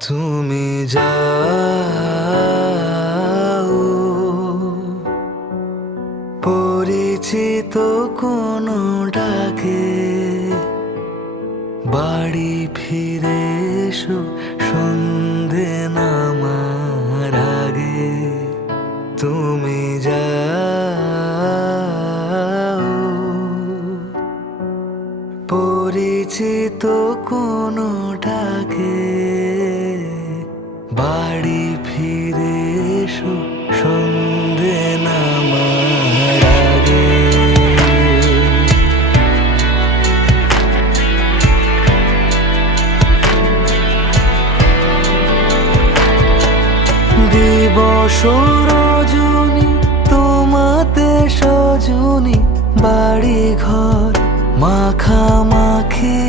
তুমি যাও পরিচিত কোনো ডাকে, বাড়ি ফিরে এসো সন্ধে নামার আগে। তুমি যাও পরিচিত কোনো ডাকে, বাড়ি ফিরে এসো সন্ধে নামার আগে। দিবস রজনী তোমাতে সজনী, বাড়ি ঘর মাখামাখি